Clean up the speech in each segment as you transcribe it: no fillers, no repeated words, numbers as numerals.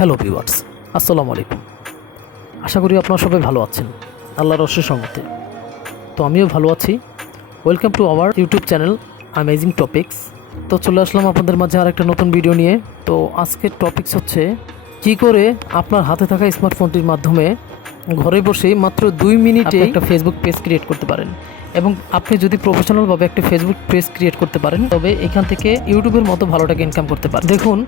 Hello viewers, আসসালামু আলাইকুম। আশা করি আপনারা সবাই ভালো আছেন, আল্লাহর অশেষ রহমতে। তো আমিও ভালো আছি। Welcome to our YouTube channel amazing topics. তো চলে আসলাম আপনাদের মাঝে আর একটা নতুন ভিডিও নিয়ে। তো আজকের টপিকস হচ্ছে কী করে আপনার হাতে থাকা স্মার্টফোনটির মাধ্যমে ঘরে বসেই মাত্র 2 মিনিটে একটা ফেসবুক পেজ ক্রিয়েট করতে পারেন। এবং আপনি যদি প্রফেশনালভাবে একটা ফেসবুক পেজ ক্রিয়েট করতে পারেন, তবে এখান থেকে ইউটিউবের মতো ভালো টাকা ইনকাম করতে পারেন। দেখুন,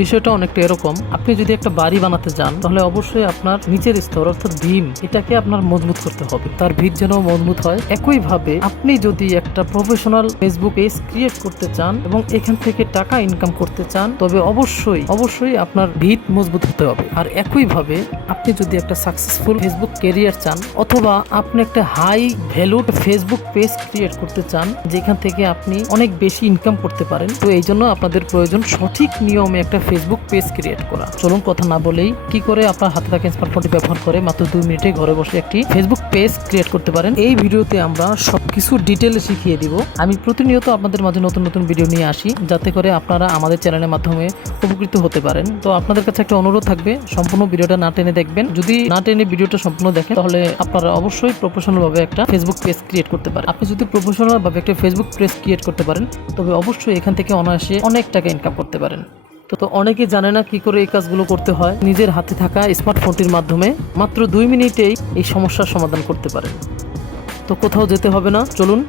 বিষয়টা অনেকটা এরকম, আপনি যদি একটা বাড়ি বানাতে চান তাহলে অবশ্যই আপনার নিচের স্তর অর্থাৎ ভিম এটাকে আপনার মজবুত করতে হবে, তার ভিত যেন মজবুত হয়। একইভাবে আপনি যদি একটা প্রফেশনাল ফেসবুক পেজ ক্রিয়েট করতে চান এবং এখান থেকে টাকা ইনকাম করতে চান, তবে অবশ্যই আপনার ভিত মজবুত হতে হবে। আর একইভাবে আপনি যদি একটা সাকসেসফুল ফেসবুক ক্যারিয়ার চান, অথবা আপনি একটা high valued Facebook page create করতে চান যেখান থেকে আপনি অনেক বেশি ইনকাম করতে পারেন, তো এই জন্য আপনাদের প্রয়োজন সঠিক নিয়মে একটা ফেসবুক পেজ ক্রিয়েট করা। চলুন কথা না বলেই কি করে আপনার হাতে থাকা স্মার্টফোনটি ব্যবহার করে মাত্র 2 মিনিটে ঘরে বসে একটি ফেসবুক পেজ ক্রিয়েট করতে পারেন। এই ভিডিওতে আমরা সবকিছু ডিটেইলে শিখিয়ে দিব। আমি প্রতিনিয়ত আপনাদের মাঝে নতুন নতুন ভিডিও নিয়ে আসি, যাতে করে আপনারা আমাদের চ্যানেলের মাধ্যমে উপকৃত হতে পারেন। তো আপনাদের কাছে একটা অনুরোধ থাকবে, সম্পূর্ণ ভিডিওটা না টেনে দেখবেন। যদি না টেনে ভিডিওটা সম্পূর্ণ দেখেন, তাহলে আপনারা অবশ্যই প্রফেশনালভাবে একটা ফেসবুক পেজ ক্রিয়েট করতে পারেন। আপনি যদি প্রফেশনালভাবে একটা ফেসবুক পেজ ক্রিয়েট করতে পারেন, তবে অবশ্যই এখান থেকে অনায়াসে অনেক টাকা ইনকাম করতে পারেন। তো অনেকেই জানে না কি করে এই কাজগুলো করতে হয়। নিজের হাতে থাকা স্মার্টফোনটির মাধ্যমে মাত্র 2 মিনিটেই এই সমস্যার সমাধান করতে পারেন। তো কোথাও যেতে হবে না, চলুন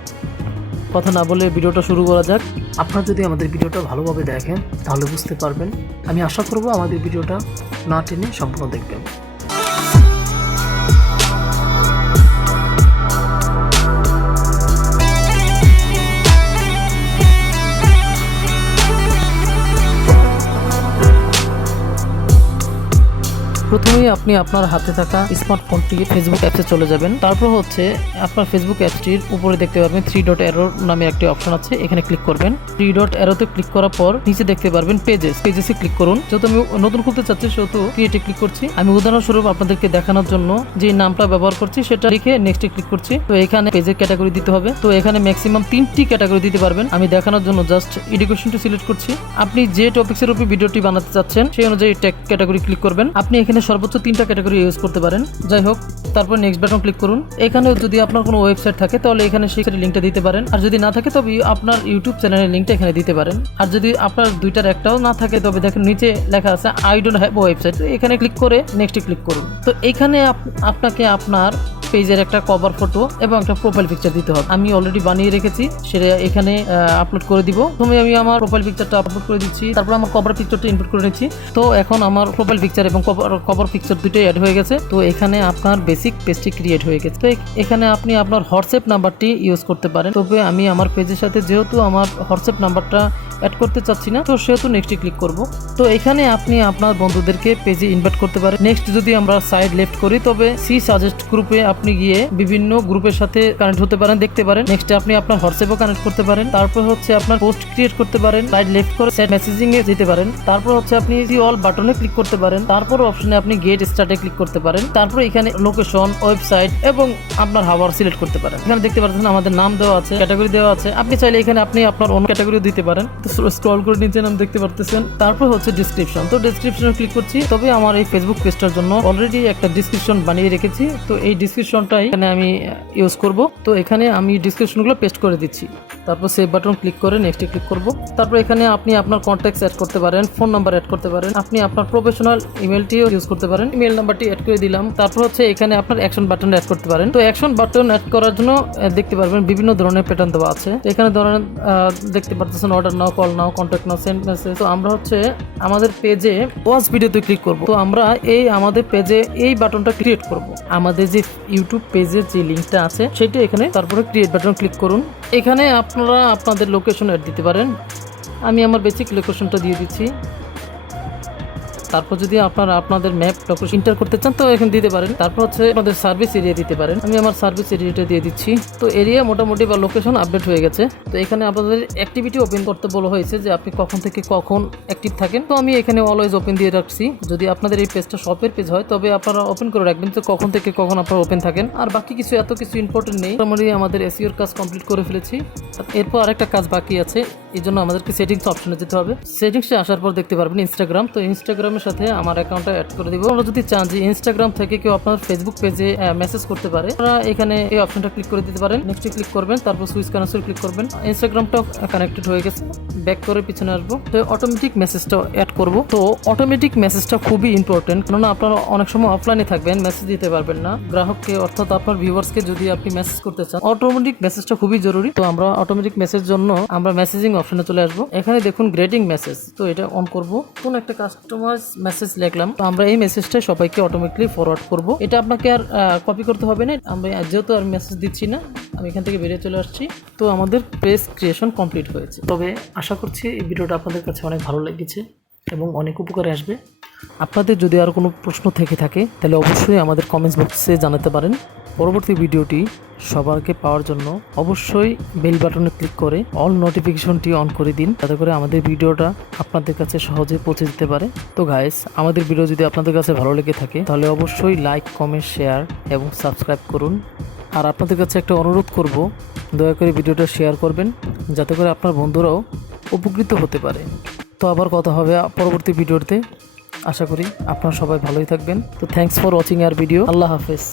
কথা না বলে ভিডিওটা শুরু করা যাক। আপনারা যদি আমাদের ভিডিওটা ভালোভাবে দেখেন তাহলে বুঝতে পারবেন। আমি আশা করব আমাদের ভিডিওটা না টেনে সম্পূর্ণ দেখবেন। প্রথমেই আপনি আপনার হাতে থাকা স্মার্টফোনটি ফেসবুক অ্যাপসে চলে যাবেন। তারপর হচ্ছে আপনার ফেসবুক অ্যাপসটির উপরে দেখতে পারবেন 3 ডট অ্যারো নামে একটি অপশন আছে, এখানে ক্লিক করবেন। 3 ডট অ্যারোতে ক্লিক করার পর নিচে দেখতে পারবেন পেজেসে ক্লিক করুন। যেহেতু আমি নতুন খুলতে চাচ্ছি সেহেতু ক্রিয়েটে ক্লিক করছি। আমি উদাহরণস্বরূপ আপনাদেরকে দেখানোর জন্য যে নামটা ব্যবহার করছি সেটা লিখে নেক্সটে ক্লিক করছি। তো এখানে পেজের ক্যাটাগরি দিতে হবে। তো এখানে ম্যাক্সিমাম 3টি ক্যাটাগরি দিতে পারবেন। আমি দেখানোর জন্য জাস্ট এডুকেশনটি সিলেক্ট করছি। আপনি যে টপিক্সের উপর ভিডিওটি বানাতে চাচ্ছেন সেই অনুযায়ী টেক ক্যাটাগরি ক্লিক করবেন। আপনি এখানে সর্বোচ্চ 3টা ক্যাটাগরি ইউজ করতে পারেন। যাই হোক, তারপর নেক্সট বাটন ক্লিক করুন। এখানে যদি আপনার কোনো ওয়েবসাইট থাকে তাহলে এখানে সেই লিঙ্কটা দিতে পারেন, আর যদি না থাকে তবে আপনার ইউটিউব চ্যানেলের লিঙ্কটা এখানে দিতে পারেন। আর যদি আপনার দুইটার একটাও না থাকে তবে দেখেন নিচে লেখা আছে আই ডোন্ট হ্যাভ ওয়েবসাইট, এখানে ক্লিক করে নেক্সটে ক্লিক করুন। তো এখানে আপনাকে আপনার পেজের একটা কভার ফটো এবং একটা প্রোফাইল পিকচার দিতে হবে। আমি অলরেডি বানিয়ে রেখেছি, সেটা এখানে আপলোড করে দিব। প্রথমে আমি আমার প্রোফাইল পিকচারটা আপলোড করে দিচ্ছি, তারপর আমার কভার পিকচারটা ইনপুট করে নিচ্ছি। তো এখন আমার প্রোফাইল পিকচার এবং কভার পিকচার দুটোই অ্যাড হয়ে গেছে। তো এখানে আপনার বেসিক পেজটি ক্রিয়েট হয়ে গেছে। তো এখানে আপনি আপনার হোয়াটসঅ্যাপ নাম্বারটি ইউজ করতে পারেন। তবে আমি আমার পেজের সাথে যেহেতু আমার হোয়াটসঅ্যাপ নাম্বারটা অ্যাড করতে চাচ্ছি না, তো সেহেতু নেক্সটে ক্লিক করব। তো এখানে আপনি আপনার বন্ধুদেরকে পেজে ইনভাইট করতে পারেন। নেক্সট যদি আমরা সাইড লেফট করি, তবে সি সাজেস্ট গ্রুপে আপনি গিয়ে বিভিন্ন গ্রুপের সাথে কানেক্ট হতে পারেন, দেখতে পারেন। নেক্সটে আপনি আপনার হোয়াটসঅ্যাপও কানেক্ট করতে পারেন। তারপর হচ্ছে আপনার পোস্ট ক্রিয়েট করতে পারেন, সাইড লেফট করে সেট মেসেজিং এ যেতে পারেন। তারপর হচ্ছে আপনি অল বাটনে ক্লিক করতে পারেন। তারপর অপশনে আপনি গেট স্টার্টে ক্লিক করতে পারেন। তারপর এখানে লোকেশন, ওয়েবসাইট এবং আপনার হাওয়ার সিলেক্ট করতে পারেন। এখানে দেখতে পাচ্ছেন আমাদের নাম দেওয়া আছে, ক্যাটাগরি দেওয়া আছে। আপনি চাইলে এখানে আপনি আপনার অন্য ক্যাটাগরি দিতে পারেন। স্ক্রল করে নিচে নাম দেখতে পারতেছেন। তারপর হচ্ছে ডিসক্রিপশন। তো ডিসক্রিপশনে ক্লিক করছি। তবে আমার এই ফেসবুক পেজটার জন্য অলরেডি একটা ডিসক্রিপশন বানিয়ে রেখেছি। তো এই ডিসক্রিপশনটাই এখানে আমি ইউজ করব। তো এখানে আমি ডিসক্রিপশনগুলো পেস্ট করে দিচ্ছি। তারপর সেভ বাটন ক্লিক করে নেক্সটে ক্লিক করব। তারপর এখানে আপনি আপনার কন্ট্যাক্টস অ্যাড করতে পারেন, ফোন নাম্বার অ্যাড করতে পারেন। আপনি আপনার প্রফেশনাল ইমেলটিও ইউজ করতে পারেন। ইমেল নাম্বারটি অ্যাড করে দিলাম। তারপর হচ্ছে এখানে আপনার অ্যাকশন বাটন অ্যাড করতে পারেন। তো অ্যাকশন বাটন অ্যাড করার জন্য দেখতে পারবেন বিভিন্ন ধরনের প্যাটার্ন দেওয়া আছে। এখানে ধরেন দেখতে পারতেছেন order now, call now, contact now, send message. তো আমরা হচ্ছে আমাদের পেজে ওয়াচ ভিডিওতে ক্লিক করব। তো আমরা আমাদের পেজে এই বাটনটা ক্রিয়েট করব। আমাদের যে ইউটিউব পেজের যে লিঙ্কটা আছে সেটা এখানে, তারপরে ক্রিয়েট বাটন ক্লিক করুন। এখানে আপনারা আপনাদের লোকেশন অ্যাড দিতে পারেন। আমি আমার বেসিক লোকেশনটা দিয়ে দিচ্ছি। তারপর যদি আপনারা আপনাদের ম্যাপ লোকেশন এন্টার করতে চান তো এখানে দিতে পারেন। তারপর হচ্ছে আপনাদের সার্ভিস এরিয়া দিতে পারেন। আমি আমার সার্ভিস এরিয়াটা দিয়ে দিচ্ছি। তো এরিয়া মোটামুটি বা লোকেশন আপডেট হয়ে গেছে। তো এখানে আপনাদের অ্যাক্টিভিটি ওপেন করতে বলা হয়েছে যে আপনি কখন থেকে কখন অ্যাক্টিভ থাকেন। তো আমি এখানে অলওয়েজ ওপেন দিয়ে রাখছি। যদি আপনাদের এই পেজটা শপের পেজ হয় তবে আপনারা ওপেন করে রাখবেন যে কখন থেকে কখন আপনারা ওপেন থাকেন। আর বাকি এত কিছু ইম্পর্টেন্ট নেই। মোটামুটি আমাদের এসইওর কাজ কমপ্লিট করে ফেলেছি। এরপর আরেকটা কাজ বাকি আছে। এই জন্য আমাদেরকে সেটিংস অপশনে যেতে হবে। সেটিংসে আসার পর দেখতে পারবেন ইনস্টাগ্রাম। তো ইনস্টাগ্রামের সাথে আমার অ্যাকাউন্টটা অ্যাড করে দিব। আপনারা যদি চান যে ইনস্টাগ্রাম থেকে কেউ আপনার ফেসবুক পেজে মেসেজ করতে পারে, আপনারা এখানে এই অপশনটা ক্লিক করে দিতে পারেন। নেক্সটে ক্লিক করবেন, তারপর সুইচ কানেকশন ক্লিক করবেন। ইনস্টাগ্রামটাও কানেক্টেড হয়ে গেছে। ব্যাক করে পিছনে আসবো। তো অটোমেটিক মেসেজটা অ্যাড করব। তো অটোমেটিক মেসেজটা খুবই ইম্পর্টেন্ট, কেননা আপনারা অনেক সময় অফলাইনে থাকবেন, মেসেজ দিতে পারবেন না গ্রাহককে, অর্থাৎ আপনার ভিউয়ার্সকে যদি আপনি মেসেজ করতে চান, অটোমেটিক মেসেজটা খুবই জরুরি। তো আমরা অটোমেটিক মেসেজ জন্য আমরা মেসেজিং অপশনে চলে আসবো। এখানে দেখুন গ্রেটিং মেসেজ, তো এটা অন করব। কোন একটা কাস্টমাইজ মেসেজ লিখলাম, তো আমরা এই মেসেজটা সবাইকে অটোমেটিকলি ফরওয়ার্ড করব। এটা আপনাকে আর কপি করতে হবে না। আমরা যেহেতু আর মেসেজ দিচ্ছি না, আমি এখান থেকে বেরিয়ে চলে আসছি। তো আমাদের পেজ ক্রিয়েশন কমপ্লিট হয়েছে। তবে আশা করছি এই ভিডিওটা আপনাদের কাছে অনেক ভালো লেগেছে এবং অনেক উপকারে আসবে। আপনাদের যদি আর কোনো প্রশ্ন থেকে থাকে তাহলে অবশ্যই আমাদের কমেন্টস বক্সে জানাতে পারেন। পরবর্তী ভিডিওটি সবারকে পাওয়ার জন্য অবশ্যই বেল বাটনে ক্লিক করে অল নোটিফিকেশনটি অন করে দিন, যাতে করে আমাদের ভিডিওটা আপনাদের কাছে সহজে পৌঁছে দিতে পারে। তো গাইস, আমাদের ভিডিও যদি আপনাদের কাছে ভালো লেগে থাকে তাহলে অবশ্যই লাইক, কমেন্ট, শেয়ার এবং সাবস্ক্রাইব করুন। আর আপনাদের কাছে একটা অনুরোধ করব, দয়া করে ভিডিওটা শেয়ার করবেন, যাতে করে আপনার বন্ধুরাও উপকৃত হতে পারে। তো আবার কথা হবে পরবর্তী ভিডিওতে। আশা করি আপনারা সবাই ভালোই থাকবেন। তো thanks for watching our video. আল্লাহ হাফেজ।